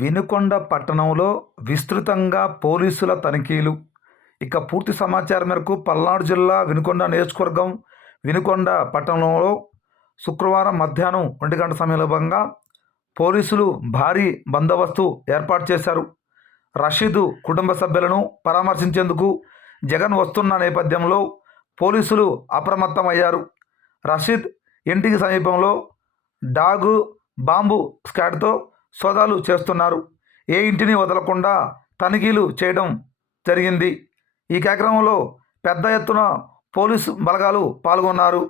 వినుకొండ పట్టణంలో విస్తృతంగా పోలీసుల తనిఖీలు. ఇక పూర్తి సమాచారం మేరకు పల్నాడు జిల్లా వినుకొండ నియోజకవర్గం వినుకొండ పట్టణంలో శుక్రవారం మధ్యాహ్నం 1 గంట సమయంలో భాగంగా పోలీసులు భారీ బందోబస్తు ఏర్పాటు చేశారు. రషీద్ కుటుంబ సభ్యులను పరామర్శించేందుకు జగన్ వస్తున్న నేపథ్యంలో పోలీసులు అప్రమత్తమయ్యారు. రషీద్ ఇంటికి సమీపంలో డాగ్, బాంబు స్క్వాడ్తో సోదాలు చేస్తున్నారు. ఏ ఇంటిని వదలకుండా తనిఖీలు చేయడం జరిగింది. ఈ కార్యక్రమంలో పెద్ద ఎత్తున పోలీసు బలగాలు పాల్గొన్నారు.